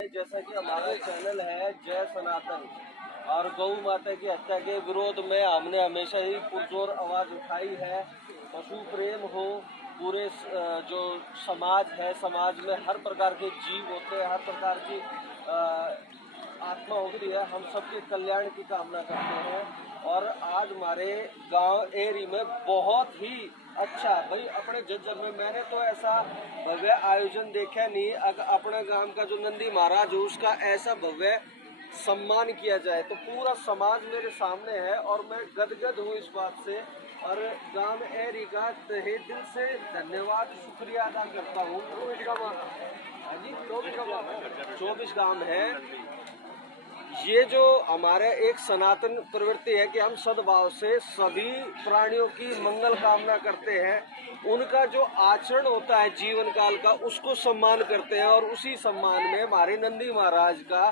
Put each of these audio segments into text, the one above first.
जैसा कि हमारा चैनल है जय सनातन और गौ माता की हत्या के विरोध में हमने हमेशा ही पुरजोर आवाज़ उठाई है। पशु प्रेम हो, पूरे जो समाज है, समाज में हर प्रकार के जीव होते हैं, हर प्रकार की आत्मा होती है, हम सबके कल्याण की कामना करते हैं। और आज हमारे गांव एरी में बहुत ही अच्छा भाई अपने जज्जर में मैंने तो ऐसा भव्य आयोजन देखा नहीं। अपने गांव का जो नंदी महाराज है उसका ऐसा भव्य सम्मान किया जाए तो पूरा समाज मेरे सामने है और मैं गदगद हूँ इस बात से। और गांव एरी का तहे दिल से धन्यवाद शुक्रिया अदा करता हूँ। 24 गांव है। ये जो हमारे एक सनातन प्रवृत्ति है कि हम सद्भाव से सभी प्राणियों की मंगल कामना करते हैं, उनका जो आचरण होता है जीवन काल का उसको सम्मान करते हैं। और उसी सम्मान में हमारे नंदी महाराज का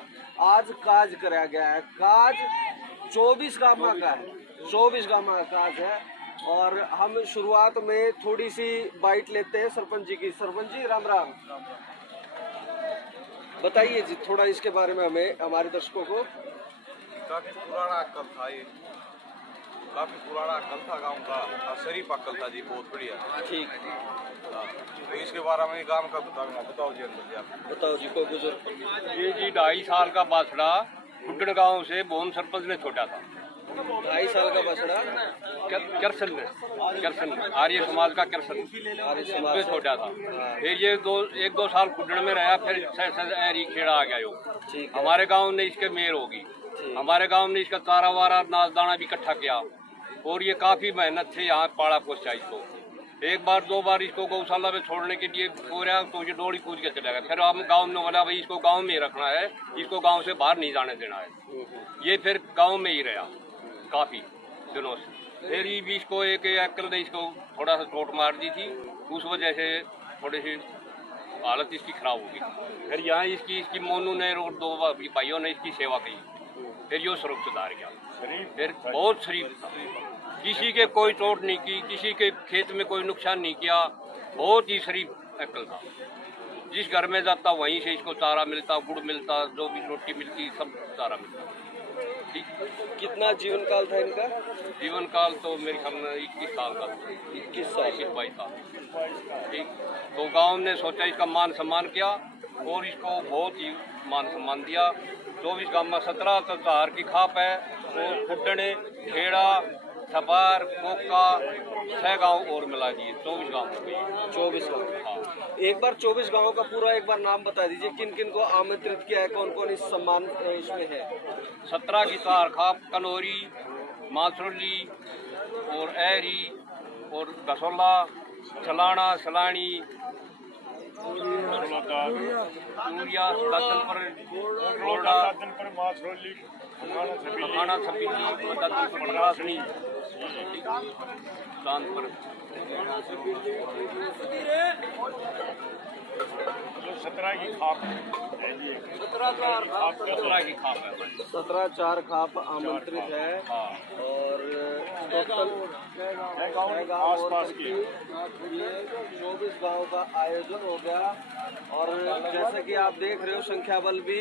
आज काज कराया गया है। काज 24 गामा का है, 24 गामा का काज है। और हम शुरुआत में थोड़ी सी बाइट लेते हैं सरपंच जी की। सरपंच जी राम राम, बताइए जी थोड़ा इसके बारे में हमें, हमारे दर्शकों को। काफी पुराना अक्कल था ये, काफी पुराना अक्कल था गांव का, शरीफ अक्कल था जी, बहुत बढ़िया। ठीक, तो इसके बारे में गांव का बताओ जी। अंदर जी आप बताओ जी, कोई बुजुर्ग। ये जी 2.5 साल का बाछड़ा खुड्डन गांव से बोन सरपंच ने छोड़ा था। 2.5 साल का बछड़ा करसन में आर्य समाज का करसन में छोड़ा था। फिर ये 1-2 साल खुड्डन में रहा, फिर एरी खेड़ा आ गया यो। हमारे गांव ने इसके मेयर होगी, हमारे गांव ने इसका चारा वारा नाच दाना भी इकट्ठा किया और ये काफी मेहनत से यहाँ पाड़ा पहुंचा इसको। 1 बार 2 बार इसको गौशाला में छोड़ने के लिए हो रहा तो ये दौड़ी कूद के चला गया। फिर हम गांव में बोला भाई इसको गांव में ही रखना है, इसको गांव से बाहर नहीं जाने देना है। ये फिर गांव में ही रहा काफी दिनों से। फिर ये भी इसको एक अक्ल ने इसको थोड़ा सा चोट मार दी थी, उस वजह से थोड़ी सी हालत इसकी खराब हो गई। फिर यहाँ इसकी मोनू ने और 2 भाइयों ने इसकी सेवा की। फिर यो स्वरूप सुधार गया, फिर बहुत शरीफ था, किसी के कोई चोट नहीं की, किसी के खेत में कोई नुकसान नहीं किया, बहुत ही शरीफ अक्ल था। जिस घर में जाता वहीं से इसको चारा मिलता, गुड़ मिलता, जो भी रोटी मिलती सब चारा मिलता। ठीक। कितना जीवन काल था इनका? जीवन काल तो मेरे ख्याल में 21 साल का, 21 साल, 22 साल। ठीक। तो गांव ने सोचा इसका मान सम्मान किया और इसको बहुत ही मान सम्मान दिया। 24 गांव में 17 चार की खाप है और खुड्डने, खेड़ा, छपार, कोका 6 गांव और मिला दिए 24 गांव हो गई। 24 गाँव। हाँ। एक बार 24 गाँव का पूरा एक बार नाम बता दीजिए, किन किन को आमंत्रित किया है, कौन कौन इस सम्मान इसमें है? 17 की चार खाप, कनौरी, माथरोली और एरी और गसोला, चलाना, सलानी, खाना छपीली, पटरासनी, कानपुर 17 की खाप, 17 की खाप है, 17 चार खाप आमंत्रित है। और आसपास की ये 24 गांव का आयोजन हो गया। और जैसे कि आप देख रहे हो संख्या बल भी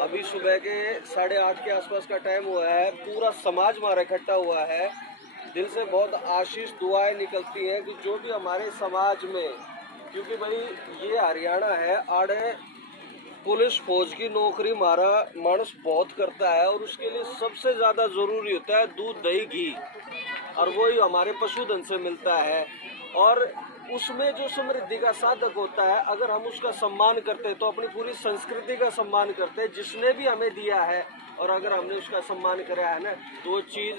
अभी सुबह के 8:30 के आसपास का टाइम हुआ है, पूरा समाज हमारा इकट्ठा हुआ है। दिल से बहुत आशीष दुआएं निकलती हैं कि जो भी हमारे समाज में, क्योंकि भाई ये हरियाणा है, आड़े पुलिस फौज की नौकरी हमारा मानस बहुत करता है और उसके लिए सबसे ज़्यादा ज़रूरी होता है दूध दही घी, और वही हमारे पशुधन से मिलता है। और उसमें जो समृद्धि का साधक होता है, अगर हम उसका सम्मान करते हैं तो अपनी पूरी संस्कृति का सम्मान करते हैं जिसने भी हमें दिया है। और अगर हमने उसका सम्मान करा है ना तो वो चीज़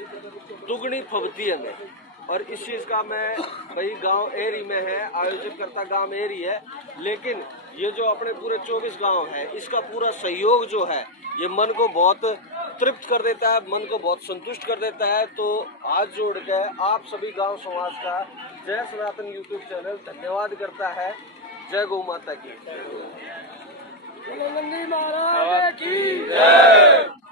दुगनी फबती है हमें। और इस चीज़ का मैं भाई गांव एरी में है, आयोजन करता गांव एरी है, लेकिन ये जो अपने पूरे 24 गांव है इसका पूरा सहयोग जो है ये मन को बहुत तृप्त कर देता है, मन को बहुत संतुष्ट कर देता है। तो हाथ जोड़ के आप सभी गांव समाज का जय सनातन यूट्यूब चैनल धन्यवाद करता है। जय गौ माता की। नंदी महाराज की जय।